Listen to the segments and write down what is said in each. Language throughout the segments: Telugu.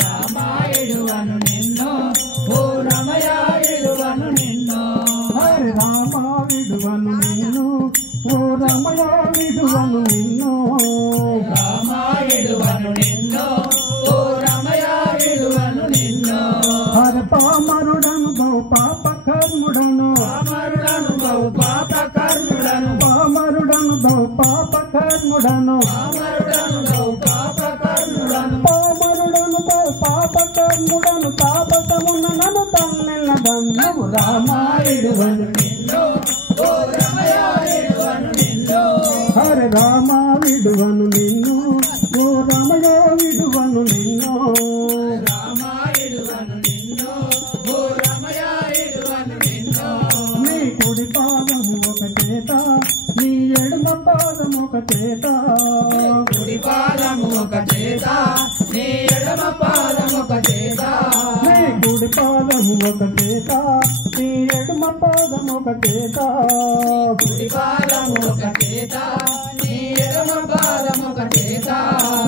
రామాయుడువను నిన్ను ఓ రమయ విడువను నిన్ను హరి రామాయుడువను నిన్ను ఓ రమయ విడువను నిన్ను రామాయుడువను నిన్ను ఓ రమయ విడువను నిన్ను హరి పామరుడను బహు పాప కర్ముడను పామరుడను బహు పాప కర్ముడను పామరుడను బహు పాప కర్ముడను పామరుడను బహు పాప కర్ముడను పామరుడను బహు పాప కర్ముడను తాపసమున నన్ను తల్లిన దండము రామాయుడువను నిన్ను ఓ రమయ విడువను నిన్ను హరి రామాయుడువను నిన్ను ఓ రమయ విడువను నిన్ను రామాయుడువను నిన్ను ఓ రమయ విడువను నిన్ను నీ కుడి పాదము ఒక చేత నీ ఎడమ పాదము ఒక చేత కుడి పాదము ఒక చేత నీ ఎడమ పాదము ఒక చేత నీ కుడి పాదము ఒక చేత నీ ఎడమ పాదము ఒక చేత కుడి పాదము ఒక చేత నీ ఎడమ పాదము ఒక చేత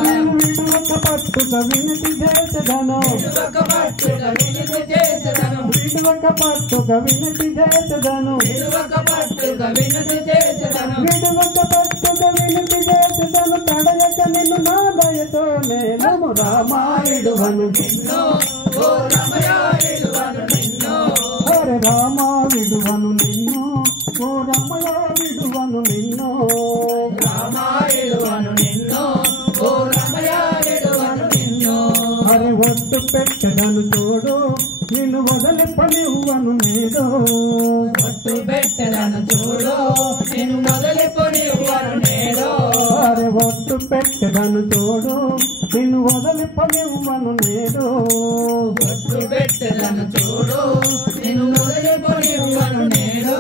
నేను విడువక పట్టుక వినతి చేసెదను విడువక పట్టుక వినుతి చేసెదను విడువక పట్టుక వినతి చేసెదను విడువక పట్టుక వినుతి చేసెదను విడువక పట్టుక వినతి చేసెదను తడయక నిన్ను నా దయతో నేను రామాయుడువను నిన్ను ఓ రమయ విడువను నిన్ను హరి రామా విడువను నిన్ను ఓ రమయ విడువను నిన్ను రామాయుడువను నిన్ను ఓ రమయ విడువను నిన్ను హరి ఒట్టు పెట్టదను తోడు నిన్ను వదలి పనివ్వను నేదో ఒట్టు పెట్టెదను చూడు నిన్ను మొదలుకొని ఇవ్వను నేడు హరి ఒట్టు పెట్టదను తోడు నిన్ను వదలి పనివ్వను నేదో ఒట్టు పెట్టెదను చూడు నిన్ను మొదలుకొని ఇవ్వను నేడు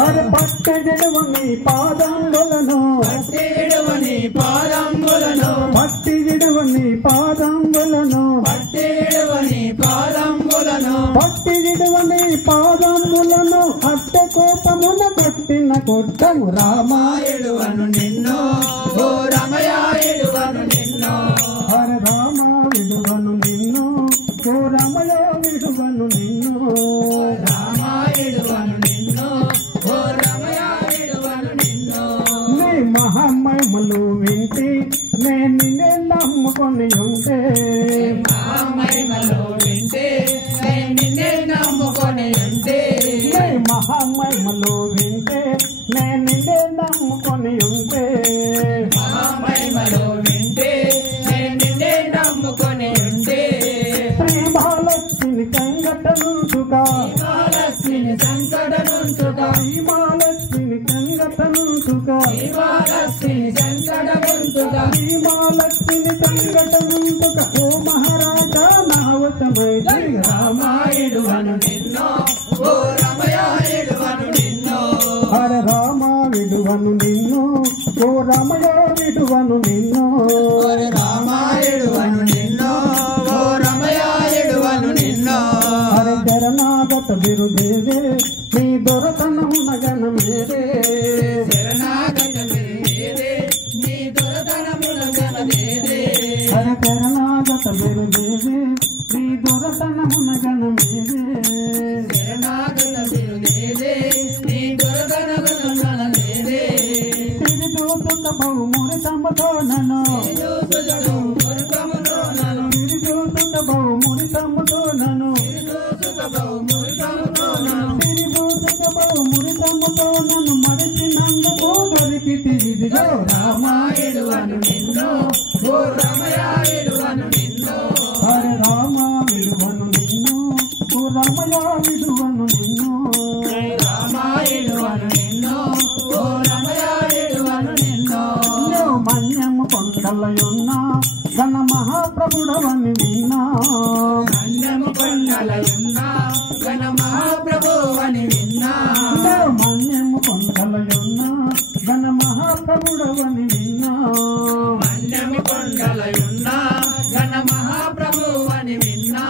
హరి పట్టెడవు నీ పాదంబులను పట్టి విడువని పాదంబులను పట్టి విడువు నీ పాదంబులను పట్టి విడువని పాదంబులను పట్టి విడువు నీ పాదంబులను అట్ట కోపమున కట్టిన కొట్టము రామా రామాయుడువను నిన్ను ఓ రమయాయుడువను నిన్ను హరి రామ విడువను నిన్ను ఓ రమయ విడువను నిన్ను రామాయుడువను నిన్ను ఓ రమయాయుడువను నిన్ను నీ మహామహిమలు వింటి నేను నిన్నే నమ్ముకొని ఉంటే మహిమలో వింటే నేను నిన్నే నమ్ముకొని ఉంటే నీ మహామహిమలు వింటే నేను నిన్నే నమ్ముకొని ఉంటే మహిమలో వింటే నేను నిన్నే నమ్ముకొని ఉంటే శ్రీ మహాలక్ష్మిని కంగటనుంచుగా మహాలక్ష్మిని సంకటనుంచుగా శ్రీ మహాలక్ష్మిని కంగటనుంచుగా మహాలక్ష్మిని సంకటనుంచుగా శ్రీ మహాలక్ష్మిని కంగటనుంచుగా ఓ మహారాజా నావసమై శ్రీ రామాయుడువను నిన్ను ఓ రమయాయుడువను నిన్ను హరి రామ విడువను నిన్ను ఓ రమయ విడువను నిన్ను రామాయుడువను నిన్ను ఓ రమయాయుడువను నిన్ను హరి శరణాగత బిరుదేవే నీ దొరతనము నగన మేరే శరణాగత మీరే నీ దొరతనముల గణదేదే హరి శరణాగత బిరుదేవే నీ దొరతనము నగన మేరే శరణాగత మీరే నీ దొరతనముల గణదేదే తిరిదూతుక బహు మురితముతో నన్ను చూసుజడు మురుకముతో నన్ను తిరిదూతుక బహు మురితముతో నన్ను చూసుకబౌ మురుకముతో నన్ను తిరిదూతుక బహు మురితముతో నన్ను మరిచినందుకు దొరికి తిరిదిగో రామాయుడువను నిన్ను ఓ రమయాయుడువను నిన్ను హరి రామ విడువను నిన్ను ఓ రమయ విడువను నిన్ను రామాయుడువను నిన్ను ఓ రమయాయుడువను నిన్ను నువ్వు మన్యము కొండలయున్నా ఘన మహాప్రభుడవని విన్నా అన్నము కొండలయున్నా గణ మహాప్రభువని విన్నా నువ్వు మన్యము కొండలయున్నా ఘన మహాప్రభుడవని విన్నా అన్నము కొండలయున్నా గణ మహాప్రభువని విన్నా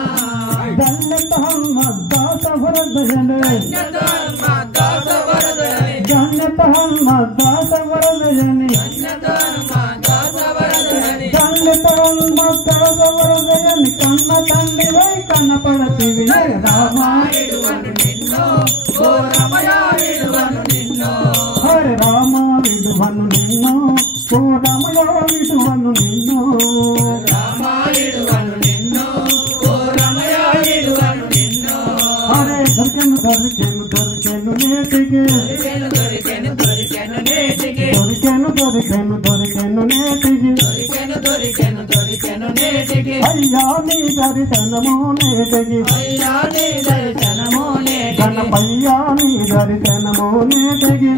దళిత హన్మద్దాస వరదయనే దాసవరదని దళిత హన్మద్దాస వరదయని దాసవరదని దళిత హన్మద్దాస వరదయని కన్న తండ్రి వై కన్నపడతివి రామాయుడువను నిన్ను ఓ రమయ విడువను నిన్ను హరే రామ విడువను నిన్ను ఓ రమయ విడువను నిన్ను రామాయుడువను నిన్ను ఓ రమయ విడువను నిన్ను హరే దొరికెను దొరికెను దొరికెను నేటికి దొరికెను దొరికెను దొరికెను నేటికి దొరికెను దొరికెను దొరికెను నేటికి దొరికెను దొరికెను దొరికెను నేటికి అయ్యా నీ దర్శనము నేటికి అయ్యా నీ దర్శనము నేటికి గణపయ్యా నీ దర్శనము నేటికి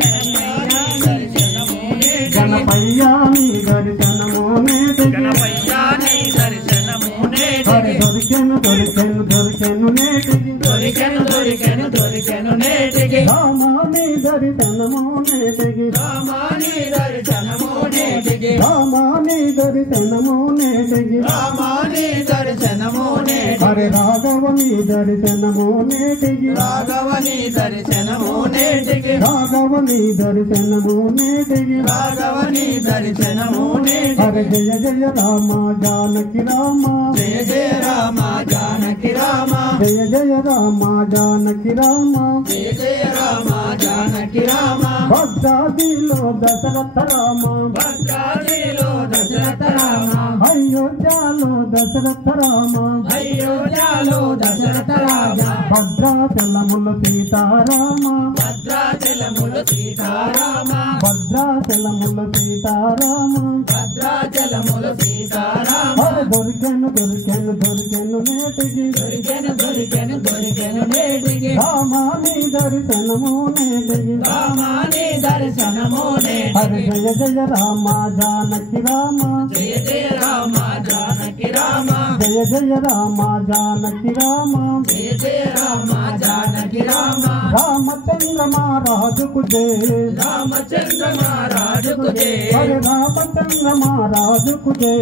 గణపయ్యా నీ దర్శనము నేటికి గణపయ్యా నీ దర్శనము హరి నేటికి దొరికెను దొరికెను దొరికెను నేటికి దొరికెను దొరికెను దొరికెను నేటికి రామ నీ దర్శనము నేటికి రామా నీ దర్శనము నేటికి రామ నీ దర్శనము నేటికి రామా నీ దర్శనము నేటికి హరి రాఘవ నీ దర్శనము నేటికి రాఘవ నీ దర్శనము నేటికి రాఘవ నీ దర్శనము నేటికి రాఘవ నీ దర్శనము నేటికి హరి జయ జయ రామ జానకి రామ జయ జయ రామ జానకి రామ జయ జయ రామ జానకి రామ జయ జయ రామ జానకి రామ భద్రాదిలో దశరథ రామ భద్రాద్రిలో దశరథ రామ అయోధ్యలో దశరథ రామ అయోధ్యలో దశరథ రామ భద్రాచలములు సీతారామ భద్రాచలములు సీతారామ భద్రాచలములు సీతారామ భద్రాచలములు సీతారామ హరి దొరికెను దొరికెను దొరికెను నేటికి దొరికెను దొరికెను దొరికెను నేటికి రామ నీ దర్శనము నేటికి రామా నీ దర్శనము హరి నేటికి జయ జయ రామ జానకి రామ జయ జయ రామ జానకి రామ జయ జయ రామ జానకి రామ జయ జయ రామ జానకి రామ రామచంద్ర మహారాజుకు జయ రామచంద్ర మహారాజుకు జయ హరి రామచంద్ర మహారాజుకు జయ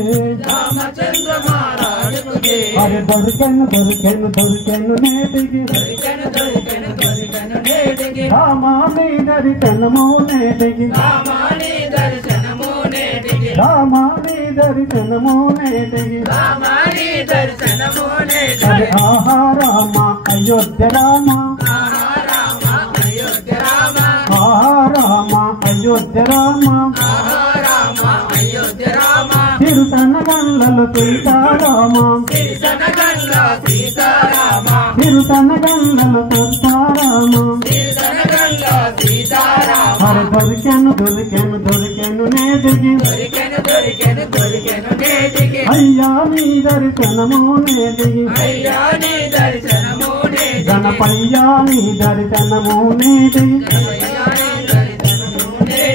రామచంద్ర మహారాజుకు జయ హరి దొరికెను దొరికెను దొరికెను నేటికి దొరికెను దొరికెను దొరికెను నేటికి రామ నీ దర్శనము నేటికి రామా నీ దర్శనము నేటికి రామ నీ దర్శనము నేటికి రామా నీ దర్శనము హరి నేటికి ఆహా రామ అయోధ్య రామ ఆహా రామ అయోధ్య రామ ఆహా రామ అయోధ్య రామ ఆహా రామ అయోధ్య రామ తిరుతన గల్లలు సీతారామ తిరుసనగంలో సీతారామ తిరుతన గల్లలు సీతారామ తిరుసనగంలో సీతారామ హరి దొరికెను దొరికెను దొరికెను నేటికి దొరికెను దొరికెను దొరికెను నేటికి అయ్యా నీ దర్శనము నేటికి అయ్యా నీ దర్శనము నేటికి గణపయ్యా నీ దర్శనము నేటికి అయ్యా నీ దర్శనము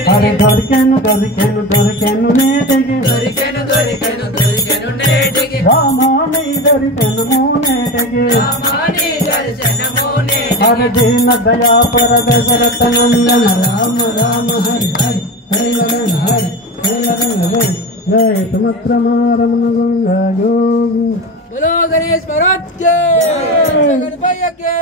హరి నేటికి దొరికెను దొరికెను దొరికెను నేటికి దొరికెను దొరికెను దొరికెను నేటికి రామ నీ దర్శనము నేటికి రామా నీ దర్శనము నేటికి హరి దీన దయా పర దశరథ నందన రామ రామ హరి హరి హరి లగన హరి హరి లగన హరి జయ సుమత్రమారమణ గంగా యోగి बोलो गणेश महाराज के गणपति के